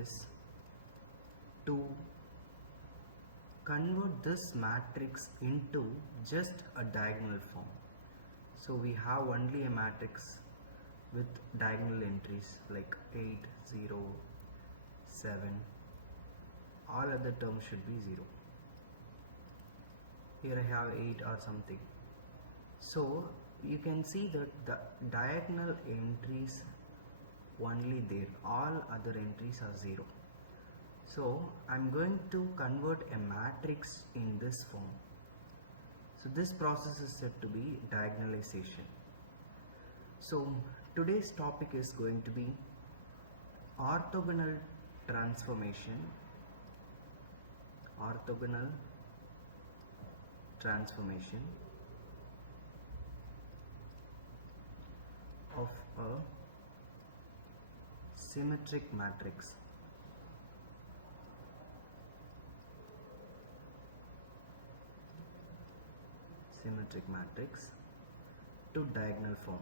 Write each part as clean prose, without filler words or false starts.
is to convert this matrix into just a diagonal form. So we have only a matrix with diagonal entries like 8, 0, 7. All other terms should be 0. Here I have 8 or something. So you can see that the diagonal entries only there, all other entries are 0. So I'm going to convert a matrix in this form. So this process is said to be diagonalization. So today's topic is going to be orthogonal transformation. Orthogonal transformation of a symmetric matrix. Symmetric matrix to diagonal form.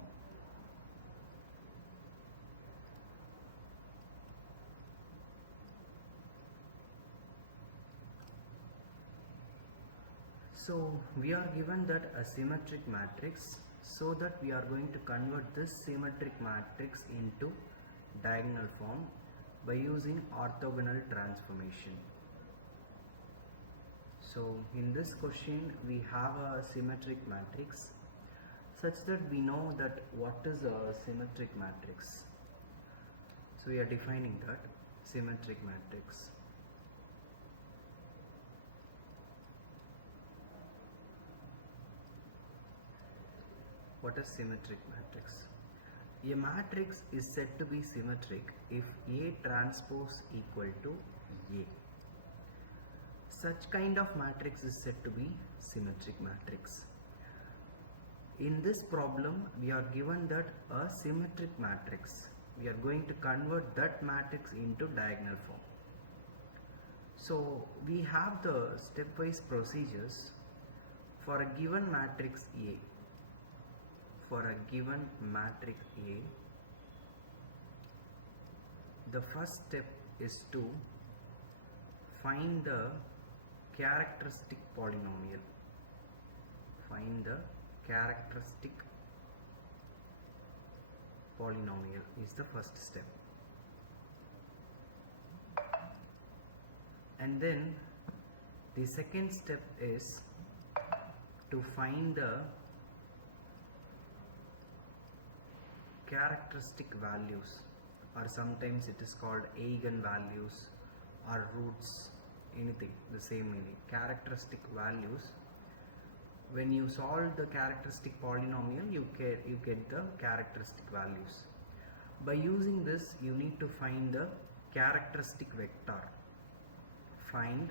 So we are given that a symmetric matrix, so that we are going to convert this symmetric matrix into diagonal form by using orthogonal transformation. So in this question we have a symmetric matrix such that we know that what is a symmetric matrix. So we are defining that symmetric matrix. What is symmetric matrix? A matrix is said to be symmetric if A transpose equal to A. Such kind of matrix is said to be symmetric matrix. In this problem, we are given that a symmetric matrix. We are going to convert that matrix into diagonal form. So we have the stepwise procedures for a given matrix A. For a given matrix A, the first step is to find the characteristic polynomial. Find the characteristic polynomial is the first step. And then the second step is to find the characteristic values, or sometimes it is called eigenvalues or roots, anything, the same meaning. Characteristic values. When you solve the characteristic polynomial, you get the characteristic values. By using this, you need to find the characteristic vector. Find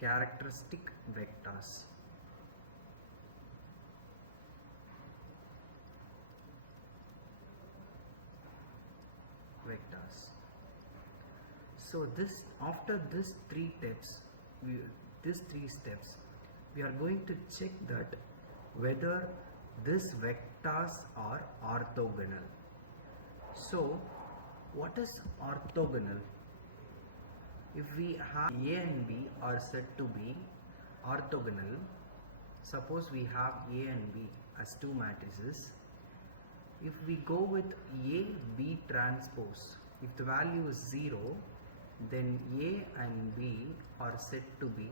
characteristic vectors. So this, after these three steps, we are going to check that whether these vectors are orthogonal. So what is orthogonal? If we have A and B are said to be orthogonal, suppose we have A and B as two matrices. If we go with A, B transpose, if the value is 0, then A and B are said to be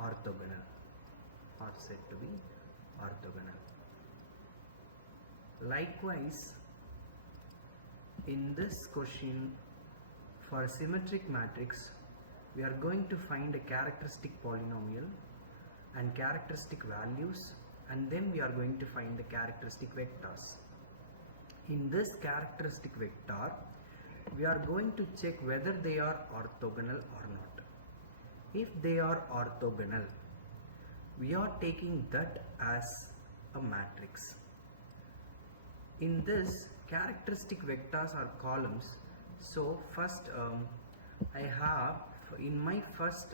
orthogonal. Likewise, in this question, for a symmetric matrix, we are going to find a characteristic polynomial and characteristic values, and then we are going to find the characteristic vectors. In this characteristic vector, we are going to check whether they are orthogonal or not. If they are orthogonal, we are taking that as a matrix. In this, characteristic vectors are columns. So first I have in my first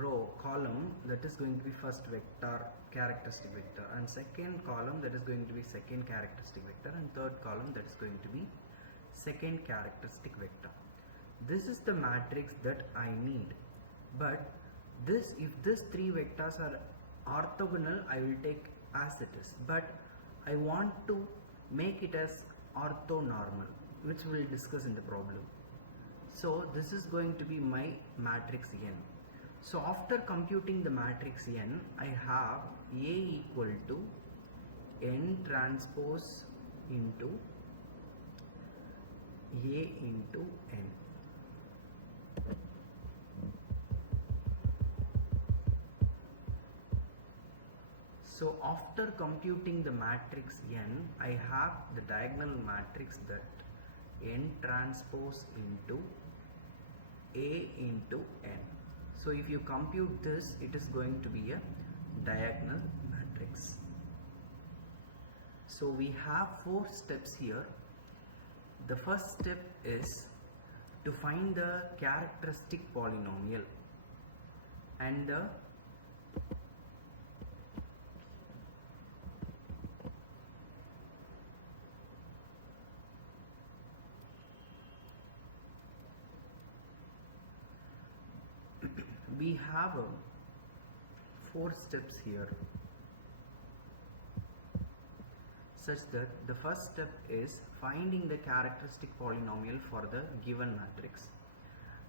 row column, that is going to be first vector, characteristic vector, and second column, that is going to be second characteristic vector, and third column, that is going to be second characteristic vector. This is the matrix that I need. But this, if these three vectors are orthogonal, I will take as it is, but I want to make it as orthonormal, which we will discuss in the problem. So this is going to be my matrix N. So after computing the matrix N, I have A equal to N transpose into A into N. So after computing the matrix N, I have the diagonal matrix that N transpose into A into N. So if you compute this, it is going to be a diagonal matrix. So we have 4 steps here. The first step is to find the characteristic polynomial, and the we have 4 steps here, such that the first step is finding the characteristic polynomial for the given matrix,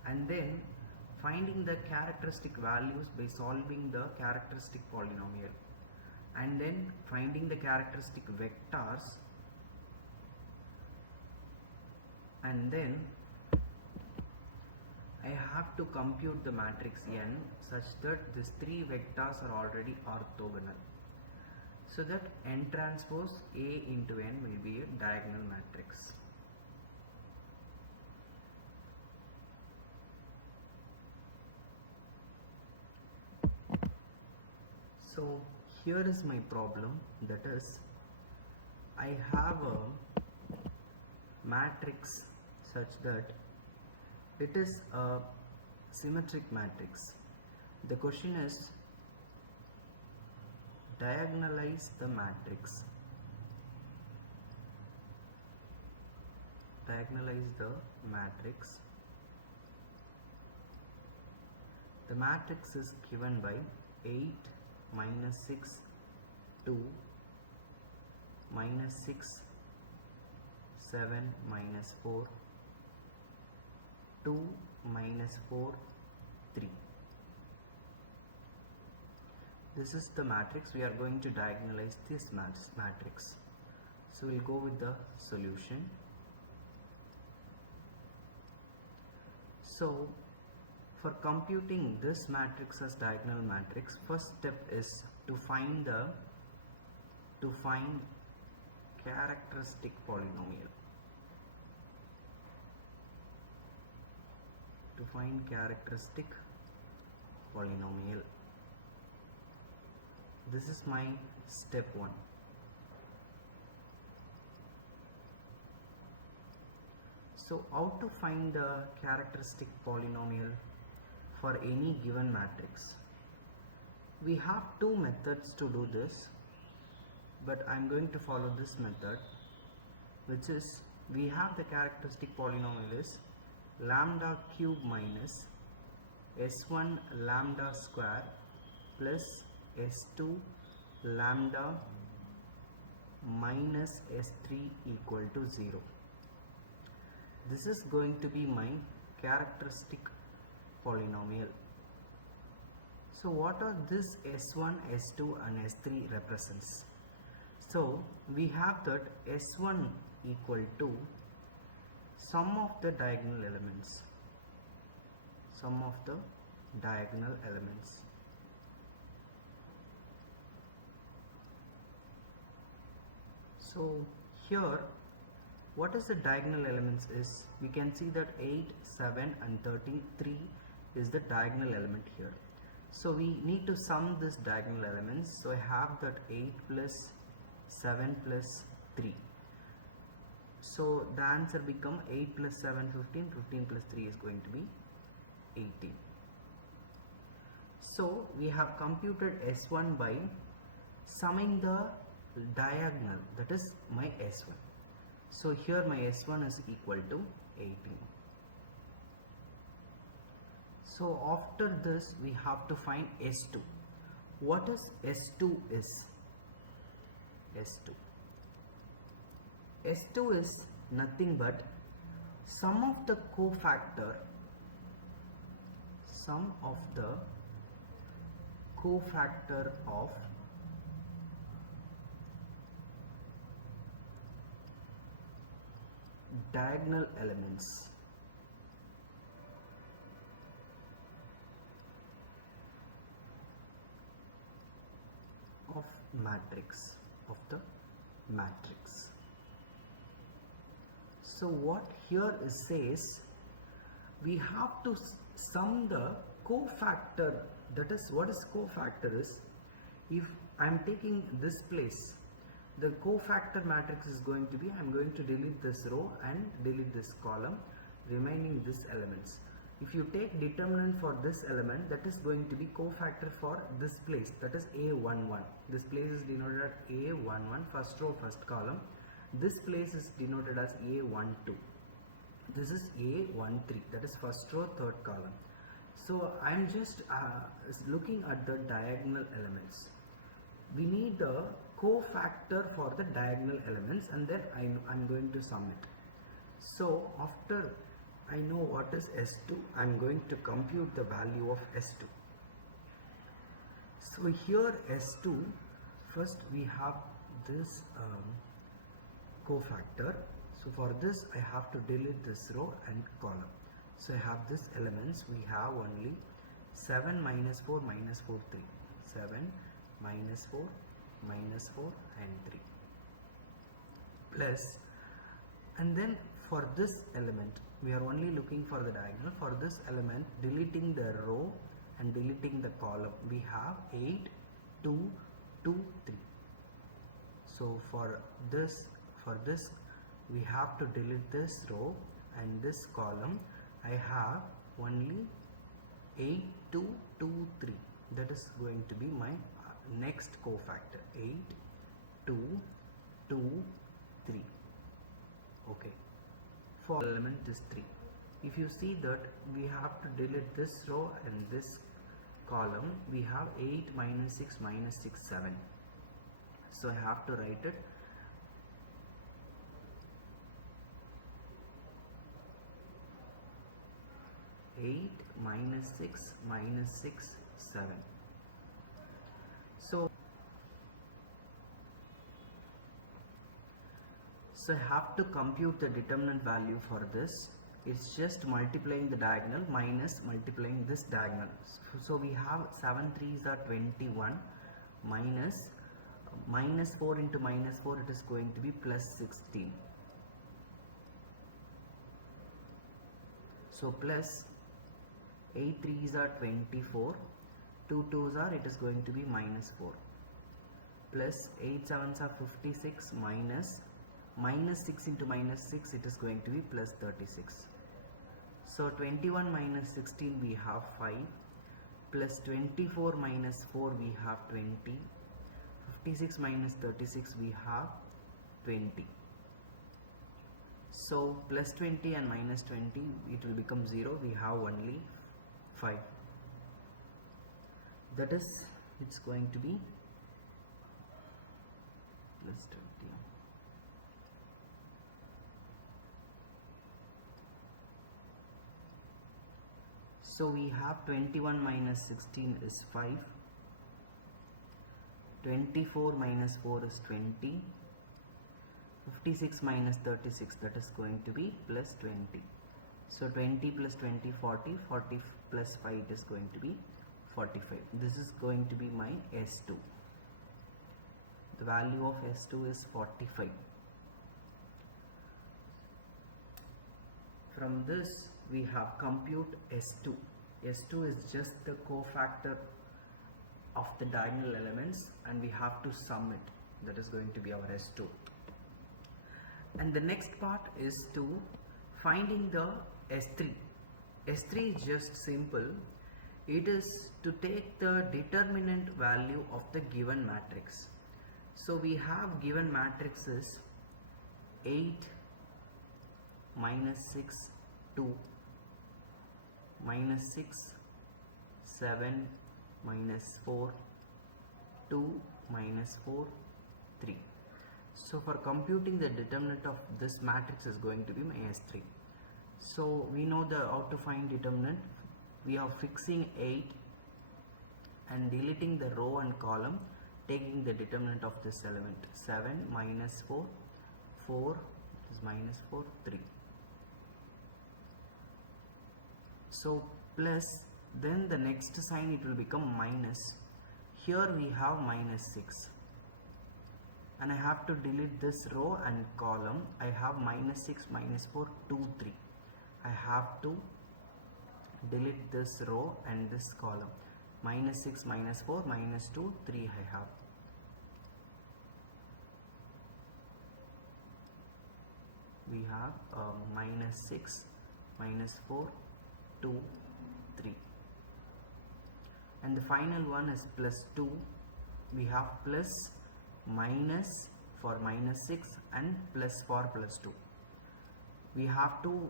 and then finding the characteristic values by solving the characteristic polynomial, and then finding the characteristic vectors, and then I have to compute the matrix N such that these 3 vectors are already orthogonal, so that N transpose A into N will be a diagonal matrix. So here is my problem, that is I have a matrix such that it is a symmetric matrix. The question is, diagonalize the matrix. Diagonalize the matrix. The matrix is given by 8 minus 6 2 minus 6 7 minus 4 2 minus 4 3. This is the matrix. We are going to diagonalize this matrix. So we'll go with the solution. So for computing this matrix as diagonal matrix, first step is to find characteristic polynomial. To find characteristic polynomial. This is my step 1. So how to find the characteristic polynomial for any given matrix? We have 2 methods to do this, but I am going to follow this method, which is, we have the characteristic polynomial is lambda cube minus s1 lambda square plus s2 lambda minus s3 equal to 0. This is going to be my characteristic polynomial. So what are this s1, s2 and s3 represents? So we have that s1 equal to sum of the diagonal elements. Sum of the diagonal elements. So here, what is the diagonal elements is, we can see that 8, 7 and 13, 3 is the diagonal element here. So we need to sum this diagonal elements. So I have that 8 plus 7 plus 3. So the answer become 8 plus 7 15, 15 plus 3 is going to be 18. So we have computed S1 by summing the diagonal, that is my S1. So here my S1 is equal to 18. So after this we have to find S2. What is S2 is? S2 is nothing but sum of the cofactor of diagonal elements of the matrix. So what here it says, we have to sum the cofactor. That is, what is cofactor is, if I am taking this place, the cofactor matrix is going to be, I am going to delete this row and delete this column, remaining these elements. If you take determinant for this element, that is going to be cofactor for this place, that is A11. This place is denoted as A11, first row, first column. This place is denoted as A12. This is A13, that is first row, third column. So I am just looking at the diagonal elements. We need the cofactor for the diagonal elements, and then I'm going to sum it. So after I know what is S2, I'm going to compute the value of S2. So here S2, first we have this cofactor. So for this I have to delete this row and column. So I have this elements, we have only 7 minus 4 minus 4 3, 7 minus 4 minus 4 and 3 plus, and then for this element we are only looking for the diagonal. For this element, deleting the row and deleting the column, we have 8 2 2 3. So for this we have to delete this row and this column. I have only 8 2 2 3. That is going to be my next cofactor, 8 2 2 3. Okay, for element is 3. If you see that we have to delete this row and this column, we have 8 minus 6 minus 6 7. So I have to write it 8 minus 6 minus 6 7. So I have to compute the determinant value for this. It's just multiplying the diagonal minus multiplying this diagonal. So we have 7 3s are 21 minus 4 into minus 4, it is going to be plus 16. So plus 8 3s are 24, 2 2s are, it is going to be minus 4, plus 8 7s are 56, minus 6 into minus 6, it is going to be plus 36. So 21 minus 16 we have 5, plus 24 minus 4 we have 20, 56 minus 36 we have 20. So plus 20 and minus 20, it will become 0. We have only 5. That is, it's going to be plus 20. So we have 21 minus 16 is 5, 24 minus 4 is 20, 56 minus 36, that is going to be plus 20. So 20 plus 20 40, 40 plus 5 it is going to be 45. This is going to be my S2. The value of S2 is 45. From this we have compute S2. S2 is just the cofactor of the diagonal elements and we have to sum it. That is going to be our S2. And the next part is to finding the S3. S3 is just simple. It is to take the determinant value of the given matrix. So we have given matrix is 8 minus 6 2 minus 6 7 minus 4 2 minus 4 3. So for computing the determinant of this matrix is going to be minus 3. So we know how to find determinant. We are fixing 8 and deleting the row and column, taking the determinant of this element. 7 minus 4 4 is minus 4 3. So plus, then the next sign it will become minus. Here we have minus 6 and I have to delete this row and column. I have minus 6 minus 4 2 3. I have to delete this row and this column. Minus 6 minus 4 minus 2 3 I have. We have minus 6 minus 4 2 3, and the final one is plus 2. We have plus minus for minus 6 and plus for plus 2. We have to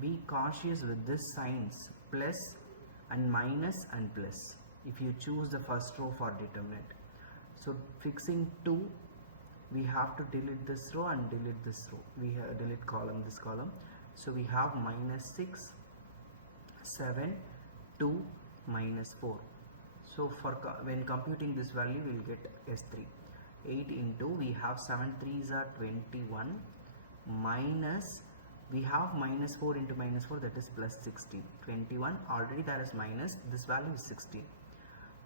be cautious with this signs, plus and minus and plus, if you choose the first row for determinant. So fixing 2, we have to delete this row and delete this row. We have delete column, this column. So we have minus 6 7 2 minus 4. So for when computing this value, we will get S3. 8 into, we have 7 3s are 21 minus, we have minus 4 into minus 4, that is plus 16. 21 already there is minus, this value is 16.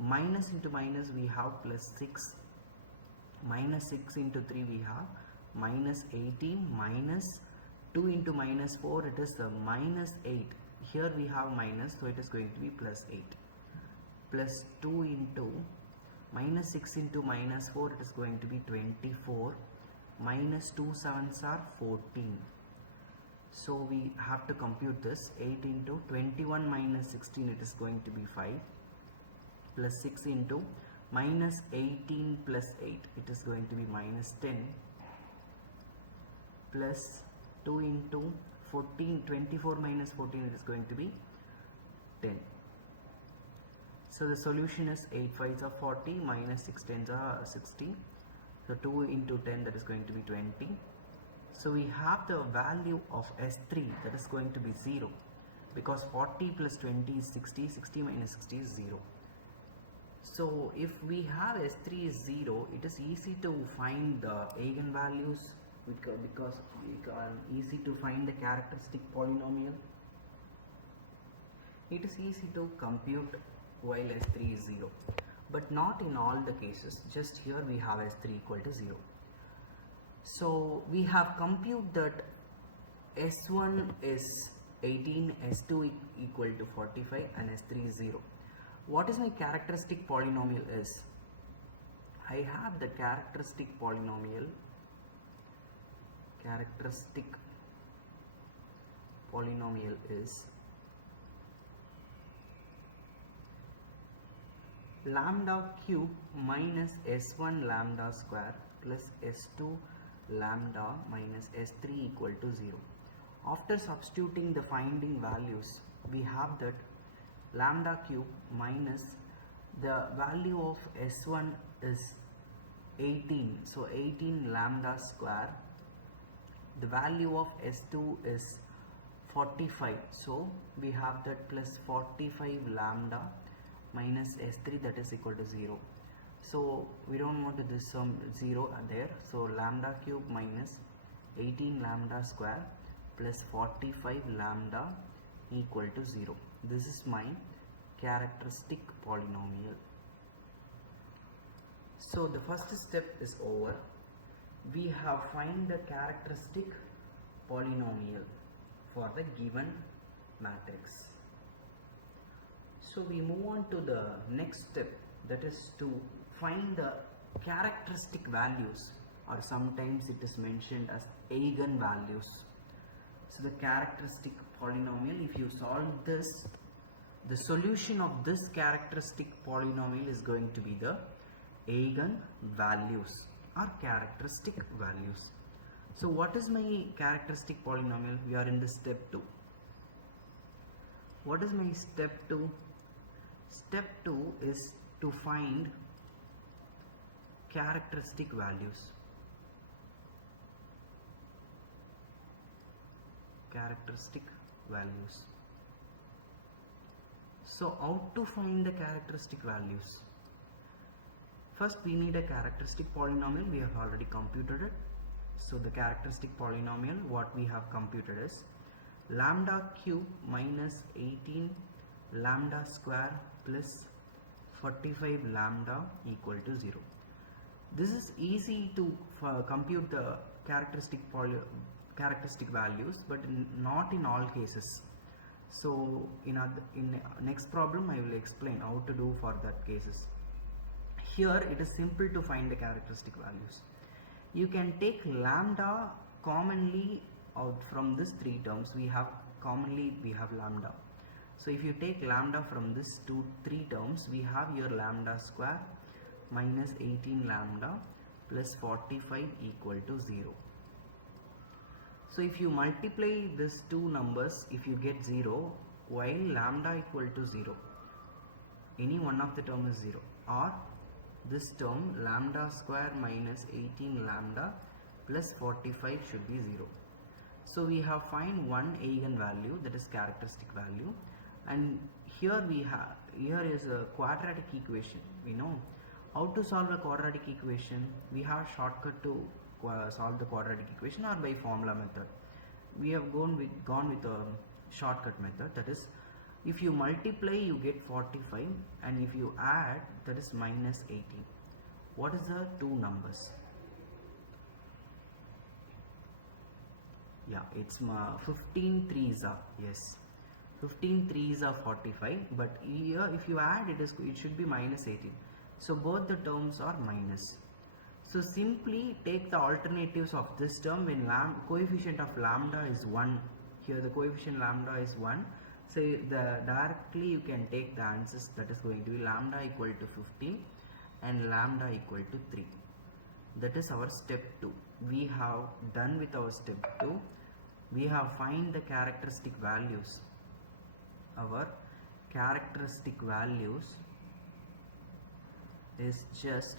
Minus into minus, we have plus 6. Minus 6 into 3 we have minus 18, minus 2 into minus 4, it is minus 8. Here we have minus, so it is going to be plus 8. Plus 2 into minus 6 into minus 4, it is going to be 24. Minus 2 7s are 14. So we have to compute this. 8 into 21 minus 16, it is going to be 5. Plus 6 into minus 18 plus 8, it is going to be minus 10. Plus 2 into 14, 24 minus 14, it is going to be 10. So the solution is 8 5s are 40 minus 6 10s are 60. So 2 into 10, that is going to be 20. So we have the value of S3, that is going to be 0, because 40 plus 20 is 60, 60 minus 60 is 0. So if we have S3 is 0, it is easy to find the eigenvalues, because we can easy to find the characteristic polynomial. It is easy to compute while S3 is 0, but not in all the cases. Just here we have S3 equal to 0. So we have computed that S1 is 18, S2 equal to 45 and S3 is 0. What is my characteristic polynomial is? I have the characteristic polynomial. Characteristic polynomial is lambda cube minus S1 lambda square plus S2 lambda minus S3 equal to 0. After substituting the finding values, we have that lambda cube minus the value of S1 is 18, so 18 lambda square. The value of S2 is 45, so we have that plus 45 lambda minus S3, that is equal to 0. So we don't want this sum 0 there, so lambda cube minus 18 lambda square plus 45 lambda equal to 0. This is my characteristic polynomial. So the first step is over. We have find the characteristic polynomial for the given matrix. So we move on to the next step, that is to find the characteristic values, or sometimes it is mentioned as eigenvalues. So the characteristic polynomial, if you solve this, the solution of this characteristic polynomial is going to be the eigenvalues or characteristic values. So what is my characteristic polynomial? We are in the step 2. What is my step 2? Step 2 is to find characteristic values. Characteristic values. So how to find the characteristic values? First we need a characteristic polynomial. We have already computed it. So the characteristic polynomial what we have computed is lambda cube minus 18 lambda square plus 45 lambda equal to 0. This is easy to compute the characteristic values, but not in all cases. So in next problem I will explain how to do for that cases. Here it is simple to find the characteristic values. You can take lambda commonly out from this three terms. We have lambda. So if you take lambda from this three terms, we have your lambda square minus 18 lambda plus 45 equal to 0. So if you multiply these two numbers, if you get 0, while lambda equal to 0, any one of the term is 0, or this term lambda square minus 18 lambda plus 45 should be 0. So we have find one eigenvalue, that is characteristic value, and here is a quadratic equation. We know how to solve a quadratic equation. We have shortcut to solve the quadratic equation or by formula method. We have gone with a shortcut method, that is if you multiply you get 45 and if you add that is minus 18. What is the two numbers? Yeah, it's 15 3s are, yes, 15 3s are 45, but here if you add it should be minus 18. So both the terms are minus. So simply take the alternatives of this term when coefficient of lambda is 1. Here the coefficient lambda is 1. So directly you can take the answers, that is going to be lambda equal to 15 and lambda equal to 3. That is our step 2. We have done with our step 2. We have find the characteristic values. Our characteristic values is just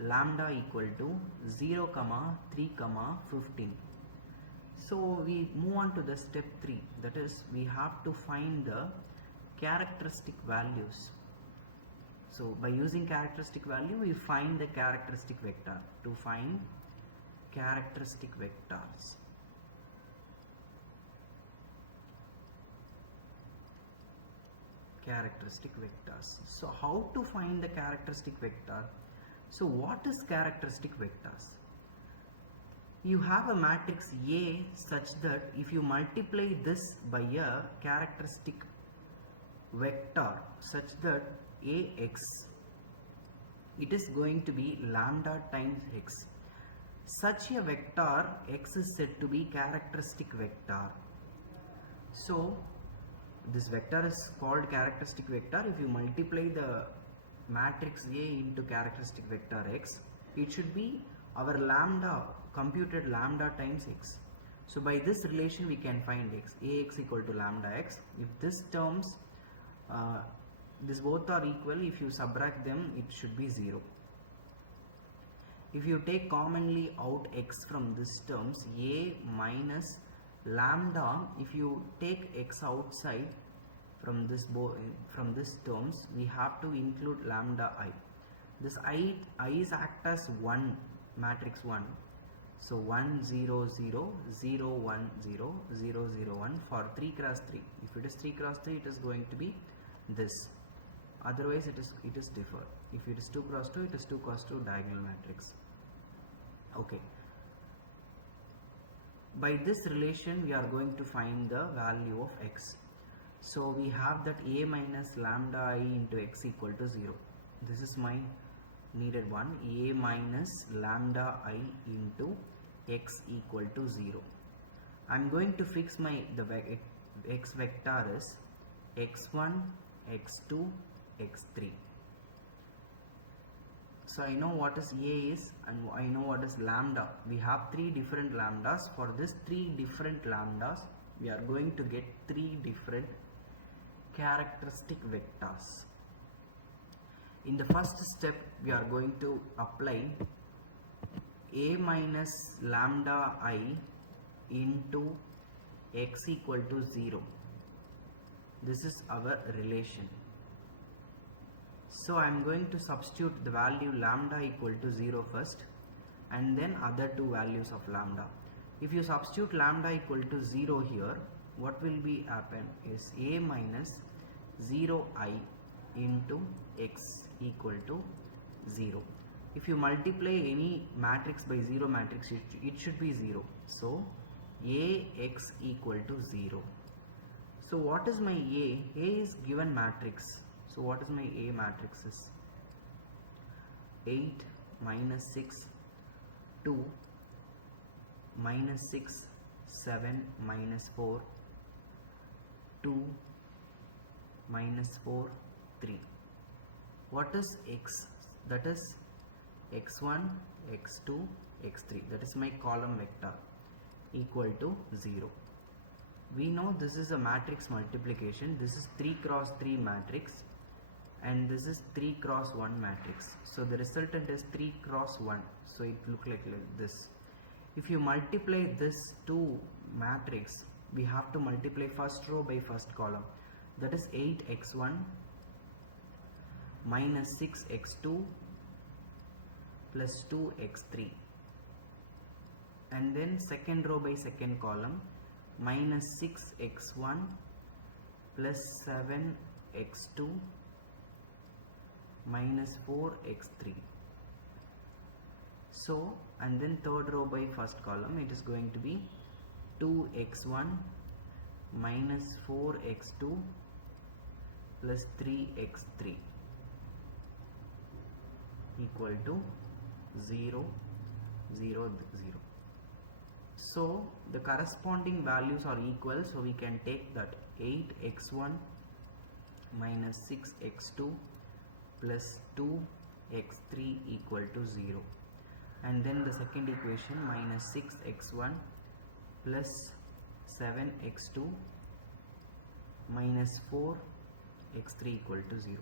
lambda equal to 0, 3, 15. So we move on to the step 3, that is we have to find the characteristic values. So by using characteristic value we find the characteristic vector. To find characteristic vectors, so how to find the characteristic vector? So what is characteristic vectors? You have a matrix A such that if you multiply this by a characteristic vector such that Ax, it is going to be lambda times x. Such a vector x is said to be characteristic vector. So this vector is called characteristic vector. If you multiply the matrix A into characteristic vector x, it should be our lambda, computed lambda times x. So by this relation we can find x, Ax equal to lambda x. If this terms this both are equal, if you subtract them it should be 0. If you take commonly out x from this terms, A minus lambda, if you take x outside from this terms, we have to include lambda I. This I is act as 1, matrix 1. So 1 0 0 0 1 0 0 0 1 for 3 cross 3. If it is 3 cross 3 it is going to be this. Otherwise it is differ. If it is 2 cross 2 it is 2 cross 2 diagonal matrix. Okay. By this relation we are going to find the value of x. So we have that A minus lambda I into x equal to 0. This is my needed one. A minus lambda I into x equal to 0. I'm going to fix my x vector is x1, x2, x3. So I know what is A is and I know what is lambda. We have three different lambdas. For this three different lambdas, we are going to get three different characteristic vectors. In the first step, we are going to apply A minus lambda I into x equal to 0. This is our relation. So I am going to substitute the value lambda equal to 0 first and then other two values of lambda. If you substitute lambda equal to 0 here, what will be happen is A minus 0I into x equal to 0. If you multiply any matrix by 0 matrix, it should be 0. So Ax equal to 0. So what is my A? A is given matrix. So what is my A matrix is 8 minus 6 2 minus 6 7 minus 4 2 minus 4 3. What is x? That is x1 x2 x3. That is my column vector equal to 0. We know this is a matrix multiplication. This is 3 cross 3 matrix and this is 3 cross 1 matrix. So the resultant is 3 cross 1. So it looks like this. If you multiply this two matrix, we have to multiply first row by first column. That is 8x1 minus 6x2 plus 2x3. And then second row by second column, minus 6x1 plus 7x2 minus 4x3. So, and then third row by first column, it is going to be 2x1 minus 4x2 plus 3x3 equal to 0 0 0. So the corresponding values are equal, so we can take that 8x1 minus 6x2 plus 2x3 equal to 0, and then the second equation minus 6x1 plus 7x2 minus 4x3 equal to 0.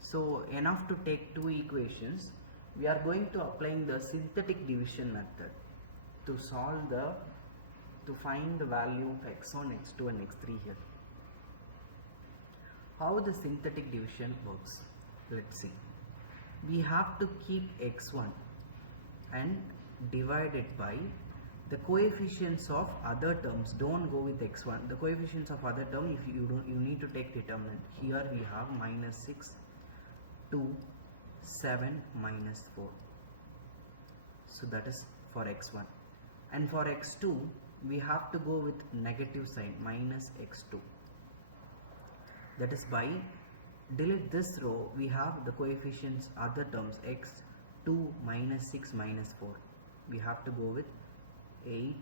So enough to take two equations. We are going to applying the synthetic division method to find the value of x1, x2 and x3 here. How the synthetic division works? Let's see. We have to keep x1 and divide it by the coefficients of other terms. Don't go with x1. The coefficients of other term, if you don't, you need to take determinant. Here we have minus 6, 2, 7, minus 4. So that is for x1. And for x2, we have to go with negative sign, minus x2. That is by delete this row, we have the coefficients other terms x2 minus 6 minus 4. We have to go with 8,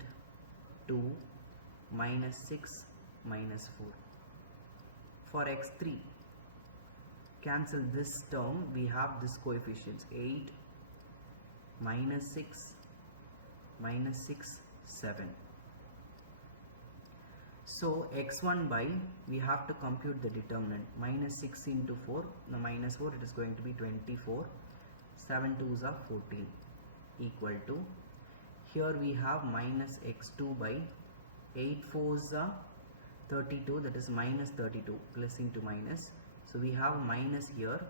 2, minus 6 minus 4. For x3, cancel this term, we have this coefficients 8, minus 6, minus 6, 7. So x1 by, we have to compute the determinant, minus 6 into 4, now minus 4, it is going to be 24, 7 2s are 14 equal to, here we have minus x2 by 8 4s are 32, that is minus 32, plus into minus. So we have minus here,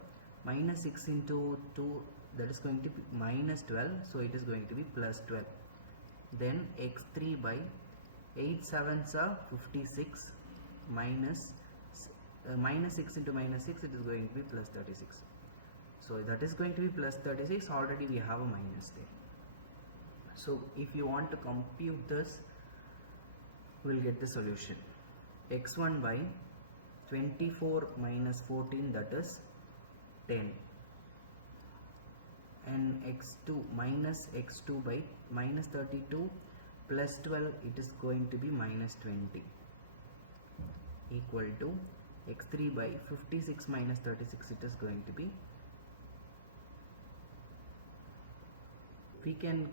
minus 6 into 2, that is going to be minus 12, so it is going to be plus 12. Then x3 by 8 7s are 56, minus 6 into minus 6, it is going to be plus 36. So that is going to be plus 36, already we have a minus there. So if you want to compute this, we will get the solution. x1 by 24 minus 14, that is 10, and x2 minus x2 by minus 32 plus 12 it is going to be minus 20 equal to x3 by 56 minus 36 it is going to be. We can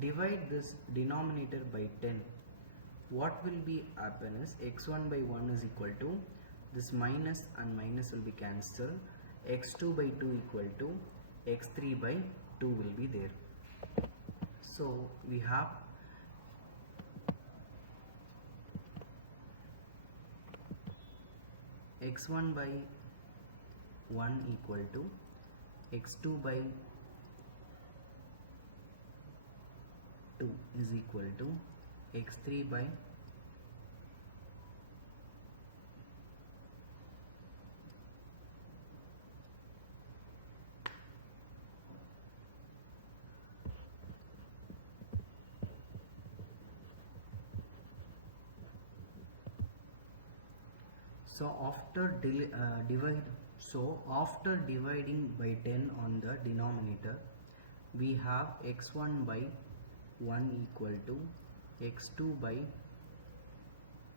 divide this denominator by 10. What will be happen is x1 by 1 is equal to this minus and minus will be cancelled, x2 by 2 equal to x3 by 2 will be there. So we have x1 by 1 equal to x2 by 2 is equal to x3 by after dividing by 10 on the denominator, we have x1 by 1 equal to x2 by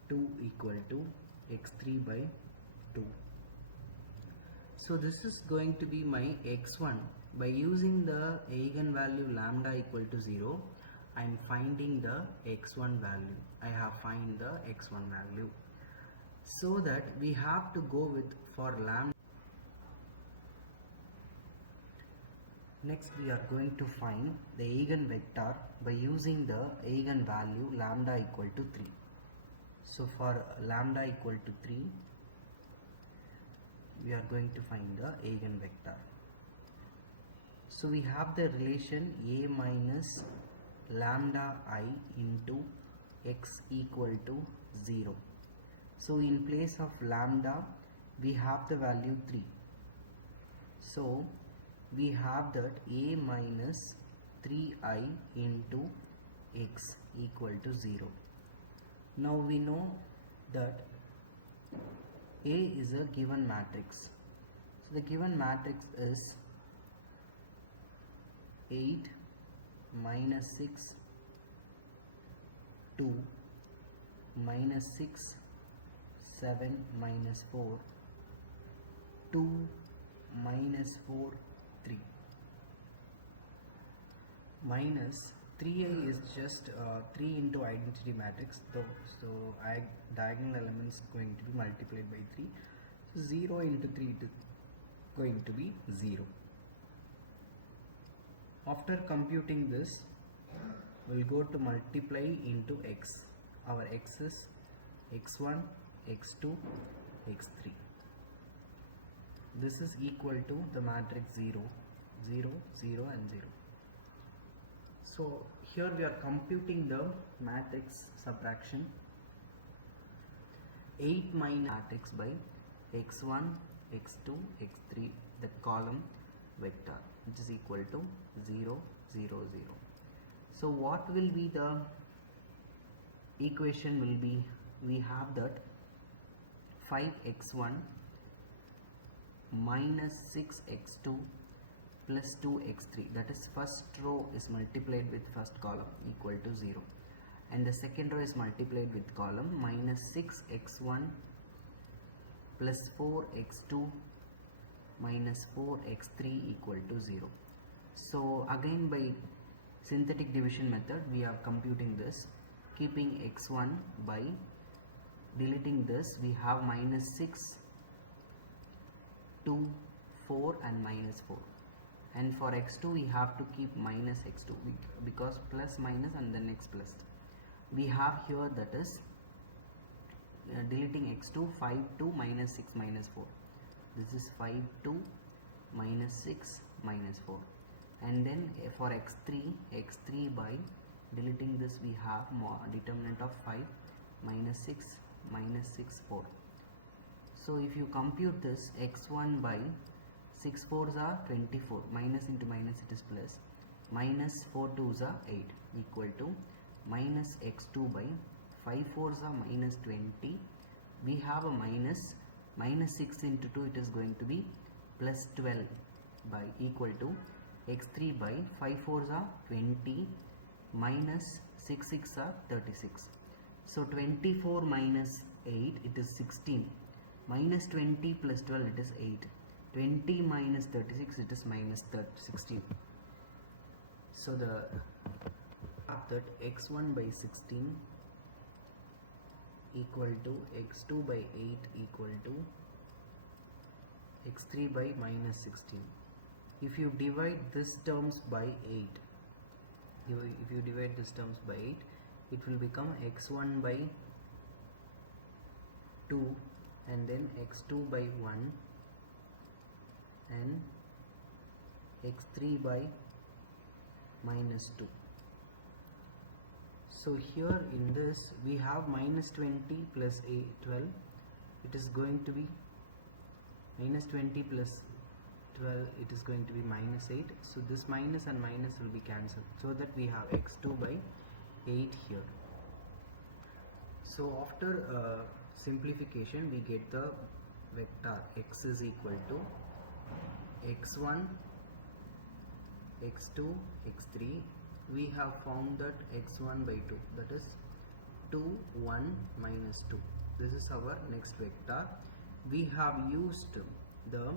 2 equal to x3 by 2. So this is going to be my x1. By using the eigenvalue lambda equal to 0, I am finding the x1 value. I have find the x1 value. So that we have to go with for lambda. Next we are going to find the eigenvector by using the eigenvalue lambda equal to 3. So for lambda equal to 3, we are going to find the eigenvector. So we have the relation a minus lambda I into x equal to 0. So in place of lambda we have the value 3. So we have that a minus 3i into x equal to 0. Now we know that A is a given matrix. So the given matrix is 8 minus 6 2 minus 6 7 minus 4 2 minus 4 3 minus 3i is just 3 into identity matrix, so diagonal elements going to be multiplied by 3, so 0 into 3 it is going to be 0. After computing this, we'll go to multiply into x. Our x is x1, x2, x3. This is equal to the matrix 0, 0, 0 and 0. So here we are computing the matrix subtraction. 8 minus matrix by x1, x2, x3, the column vector, which is equal to 0, 0, 0. So what will be the equation will be, we have that 5x1 minus 6x2 plus 2x3, that is first row is multiplied with first column equal to 0, and the second row is multiplied with column minus 6x1 plus 4x2 minus 4x3 equal to 0. So again by synthetic division method we are computing this, keeping x1 by deleting this, we have minus 6, 2, 4 and minus 4, and for x2 we have to keep minus x2 because plus minus and then x plus. We have here that is deleting x2, 5, 2 minus 6 minus 4. This is 5, 2 minus 6 minus 4, and then for x3 by deleting this we have more determinant of 5 minus 6 minus 6 4. So if you compute this, x1 by 6 4s are 24, minus into minus it is plus, minus 4 2s are 8 equal to minus x2 by 5 4s are minus 20. We have a minus 6 into 2, it is going to be plus 12 by equal to x3 by 5 4s are 20 minus 6 6 are 36. So 24 minus 8, it is 16. Minus 20 plus 12, it is 8. 20 minus 36, it is minus 16. So the that x1 by 16 equal to x2 by 8 equal to x3 by minus 16. If you divide this terms by 8, if you divide this terms by 8, it will become x1 by 2 and then x2 by 1 and x3 by minus 2. So here in this we have minus 20 plus 12, it is going to be minus 20 plus 12, it is going to be minus 8. So this minus and minus will be cancelled, so that we have x2 by 8 here. So after simplification, we get the vector x is equal to x1, x2, x3. We have found that x1 by 2, that is 2, 1, minus 2. This is our next vector. We have used the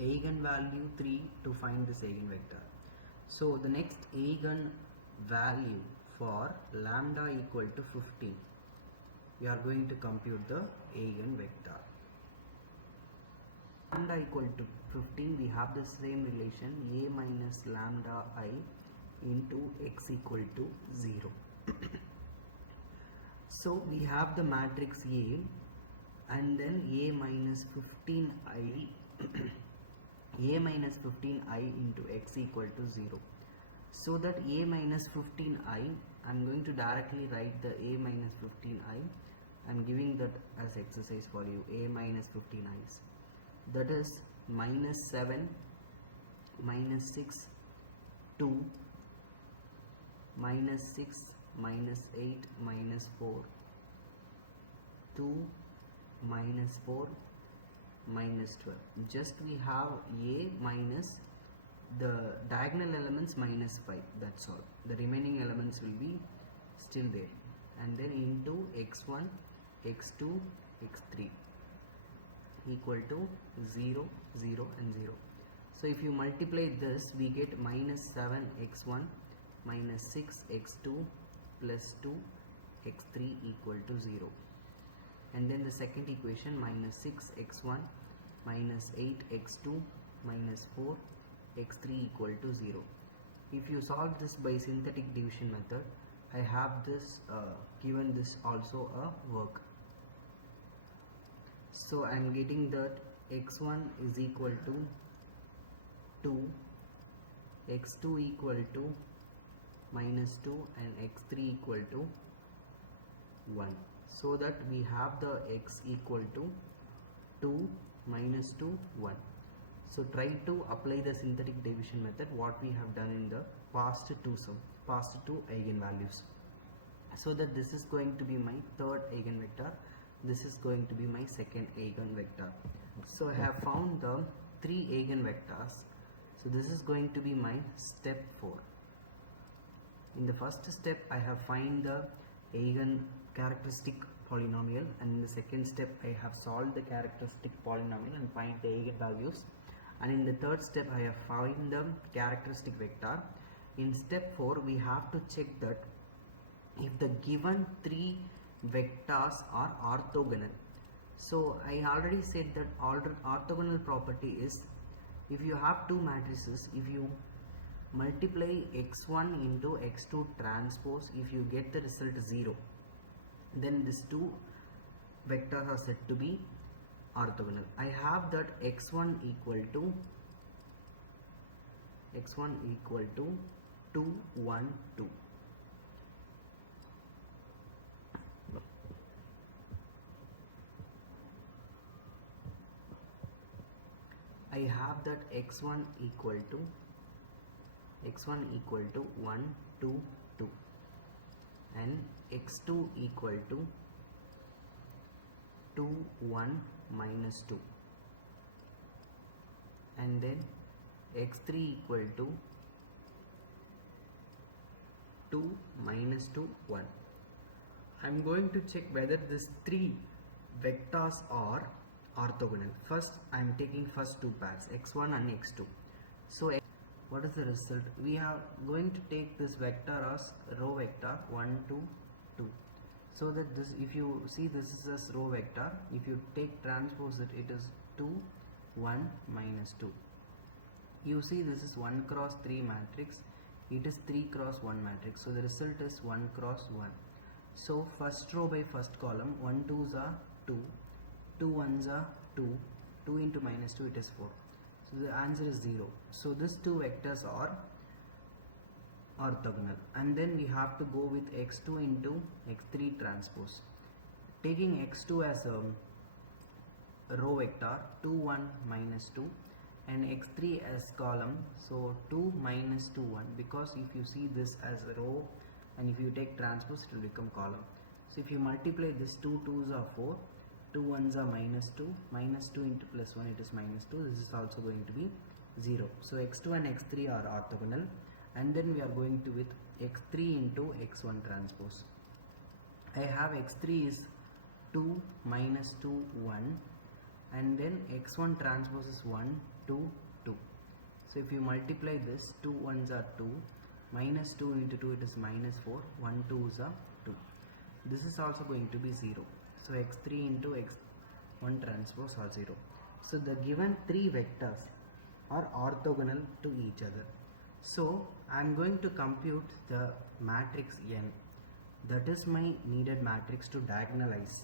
eigenvalue 3 to find this eigenvector. So the next eigenvalue for lambda equal to 15, we are going to compute the eigenvector. Lambda equal to 15, we have the same relation, a minus lambda I into x equal to 0. So we have the matrix A and then a minus 15i a minus 15i into x equal to 0. So that a minus 15i, I am going to directly write the a minus 15i. I am giving that as exercise for you, a minus 15i's. That is minus 7, minus 6, 2, minus 6, minus 8, minus 4, 2, minus 4, minus 12. Just we have a minus the diagonal elements minus 5, that's all. The remaining elements will be still there, and then into x1, x2, x3 equal to 0, 0 and 0. So if you multiply this, we get minus 7 x1 minus 6 x2 plus 2 x3 equal to 0. And then the second equation, minus 6 x1 minus 8 x2 minus 4 x3 equal to 0. If you solve this by synthetic division method, I have this given this also a work. So I am getting that x1 is equal to 2, x2 equal to minus 2 and x3 equal to 1. So that we have the x equal to 2, minus 2, 1. So try to apply the synthetic division method what we have done in the past two eigenvalues. So that this is going to be my third eigenvector, this is going to be my second eigenvector. So I have found the 3 eigenvectors. So this is going to be my step 4. In the first step, I have find the eigen characteristic polynomial, and in the second step I have solved the characteristic polynomial and find the eigenvalues, and in the third step I have found the characteristic vector. In step 4 we have to check that if the given 3 vectors are orthogonal. So I already said that orthogonal property is, if you have two matrices, if you multiply x1 into x2 transpose, if you get the result 0, then these two vectors are said to be orthogonal. I have that x1 equal to 2, 1, 2. I have that x1 equal to 1, 2, 2 and x2 equal to 2, 1, minus 2, and then x3 equal to 2, minus 2, 1. I'm going to check whether these three vectors are orthogonal. First, I'm taking first two pairs, x1 and x2. So what is the result? We are going to take this vector as row vector 1, 2, 2. So that this, if you see this is a row vector, if you take transpose it, it is 2, 1, minus 2. You see this is 1 cross 3 matrix, it is 3 cross 1 matrix. So the result is 1 cross 1. So first row by first column, 1 2s are 2, 2 1s are 2, 2 into minus 2 it is 4. So the answer is 0. So these two vectors are orthogonal, and then we have to go with x2 into x3 transpose. Taking x2 as a row vector 2, 1, minus 2, and x3 as column, so 2, minus 2, 1, because if you see this as a row and if you take transpose it will become column. So if you multiply this, 2 2s are 4, 2 1s are minus 2, minus 2 into plus 1 it is minus 2, this is also going to be 0. So x2 and x3 are orthogonal, and then we are going to with x3 into x1 transpose. I have x3 is 2, minus 2, 1, and then x1 transpose is 1, 2, 2. So if you multiply this, 2 1s are 2, minus 2 into 2 it is minus 4, 1 2s are 2. This is also going to be 0. So x3 into x1 transpose are 0. So the given three vectors are orthogonal to each other. So I am going to compute the matrix n. That is my needed matrix to diagonalize.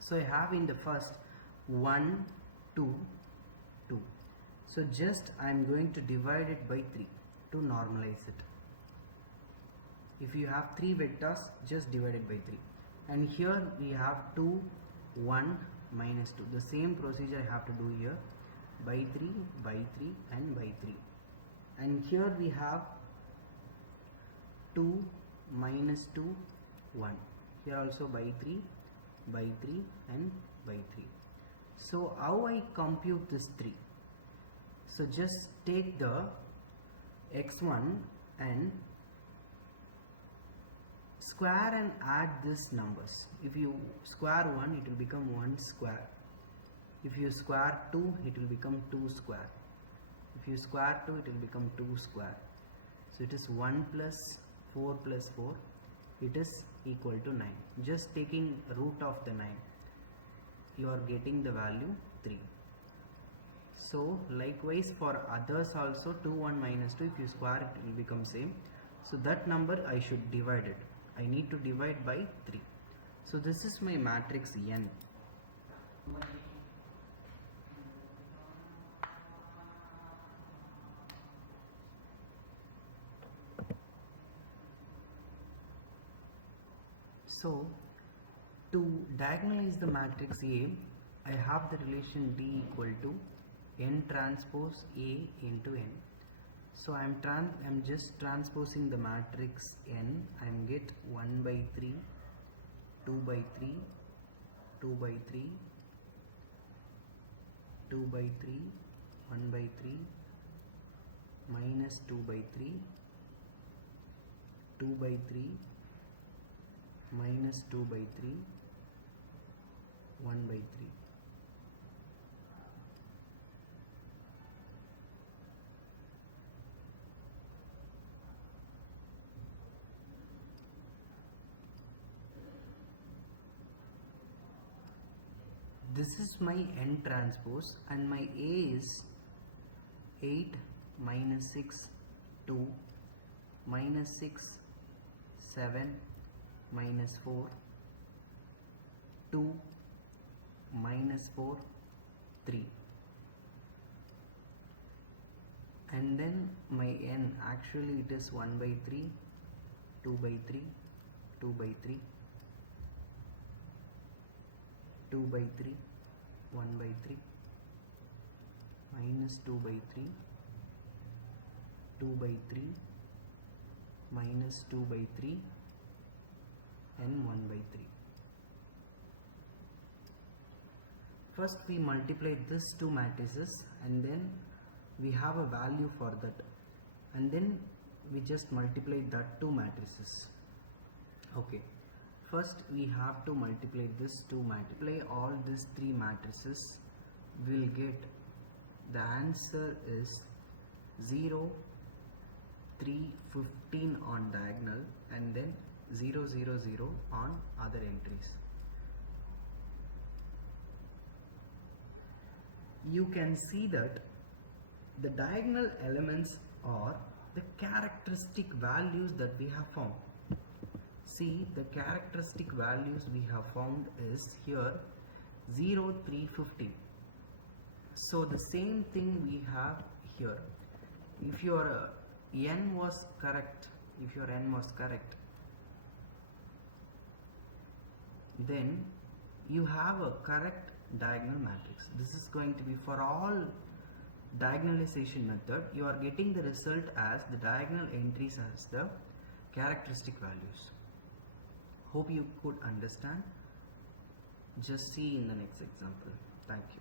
So I have in the first 1, 2, 2. So just I am going to divide it by 3 to normalize it. If you have 3 vectors, just divide it by 3. And here we have 2, 1, minus 2. The same procedure I have to do here, by 3, by 3, and by 3. And here we have 2, minus 2, 1. Here also by 3, and by 3. So how I compute this 3? So just take the x1 and square and add these numbers. If you square 1 it will become 1 square. If you square 2 it will become 2 square. If you square 2 it will become 2 square. So it is 1 plus 4 plus 4, it is equal to 9. Just taking root of the 9 you are getting the value 3. So likewise for others also, 2 1 minus 2, if you square it, it will become same. So that number I should divide it. I need to divide by 3. So this is my matrix n. So to diagonalize the matrix A, I have the relation D equal to n transpose A into n. So I am just transposing the matrix n. I am get 1 by 3, 2 by 3, 2 by 3, 2 by 3, 1 by 3, minus 2 by 3, 2 by 3, minus 2 by 3, 1 by 3. This is my n transpose, and my A is 8, minus 6, 2, minus 6, 7, minus 4, 2, minus 4, 3. And then my n, actually it is 1 by 3, 2 by 3, 2 by 3, 2 by 3, 1 by 3, minus 2 by 3, 2 by 3, minus 2 by 3, and 1 by 3. First we multiply these two matrices and then we have a value for that, and then we just multiply that two matrices. Okay, first we have to multiply this two multiply all these three matrices. We'll get the answer is 0, 3, 15 on diagonal and then 0, 0, 0 on other entries. You can see that the diagonal elements are the characteristic values that we have found. See, the characteristic values we have found is here 0, 3, 15. So the same thing we have here. If your n was correct, then you have a correct diagonal matrix. This is going to be for all diagonalization method. You are getting the result as the diagonal entries as the characteristic values. Hope you could understand. Just see in the next example. Thank you.